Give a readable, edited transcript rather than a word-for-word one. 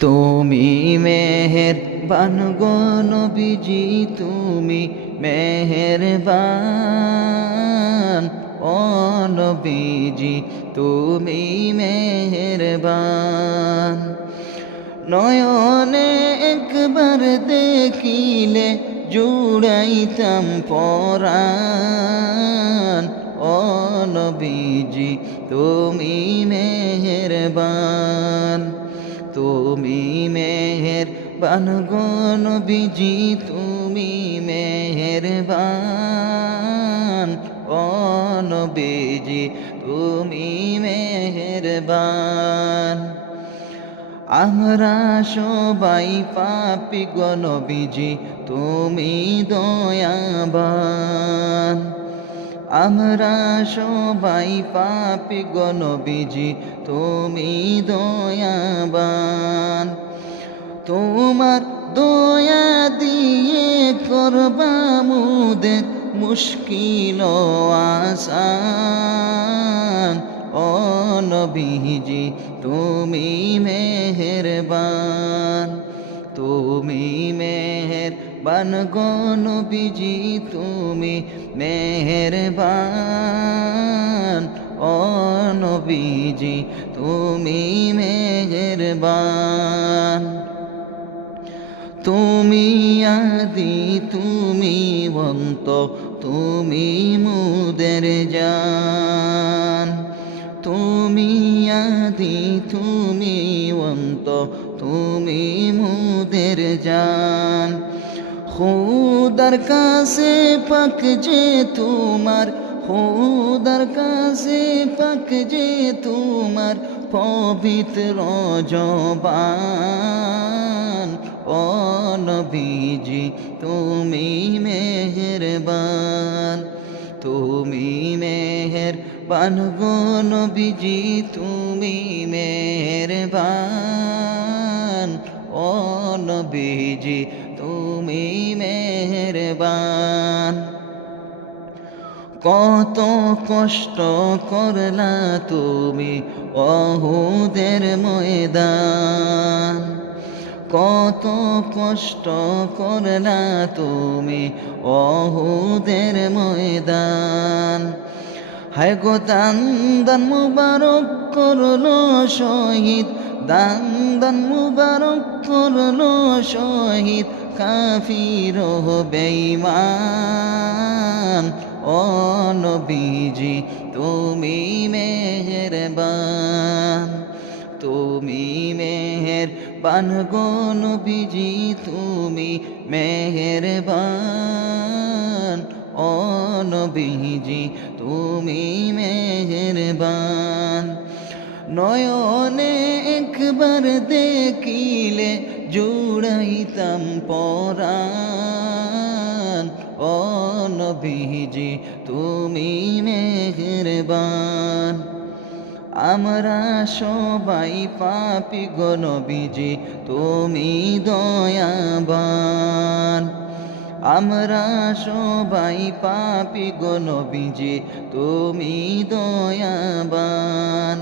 তুমি মেহেরবান গো নবীজি, তুমি মেহেরবান। ও নবীজি তুমি মেহেরবান। নয়নে একবার দেখিলে জুড়াইতাম পরাণ। ও নবীজি তুমি মেহেরবান। তুমি মেহেরবান গো নবীজি, তুমি মেহেরবান। ও নবীজি তুমি মেহেরবান। আমরা সবাই পাপী গো নবীজি, তুমি দয়াবান। আমরা সবাই পাপী গো নবীজি, তুমি দয়াবান। তোমার দয়া দিয়ে করবা মুদের মুশকিল আসান। ও নবীজি তুমি মেহেরবান। তুমি মেহেরবান গো নবীজি, তুমি মেহেরবান। ও নবীজি তুমি মেহেরবান। তুমি আদি তুমি অন্ত, তুমি মুদের জান। তুমি আদি তুমি অন্ত, তুমি মুদের জান। খুদার কাছে পাক যে তোমার, খুদার কাছে পাক যে তোমার পবিত্র জবান। ও নবীজি তুমি মেহেরবান। তুমি মেহেরবান গো নবীজি, তুমি মেহেরবান। ও নবীজি তুমি মেহেরবান। কত কষ্ট করলা তুমি ওহুদের ময়দান। কত কষ্ট করলা তুমি ওহুদের ময়দান। হায় গো দান দান মুবারক করলো শহীদ, দান দান মুবারক করলো শহীদ কাফির ও বেঈমান। ও নবীজি তুমি মেহেরবান। তুমি মেহেরবান গো নবীজি, তুমি মেহেরবান। ও নবীজি তুমি মেহেরবান। নয়নে একবার দেখিলে জুড়াইতাম পরাণ। ও নবীজি তুমি মেহেরবান। আমরা সবাই পাপী গো নবীজি, তুমি দয়াবান। আমরা সবাই পাপী গো নবীজি, তুমি দয়াবান।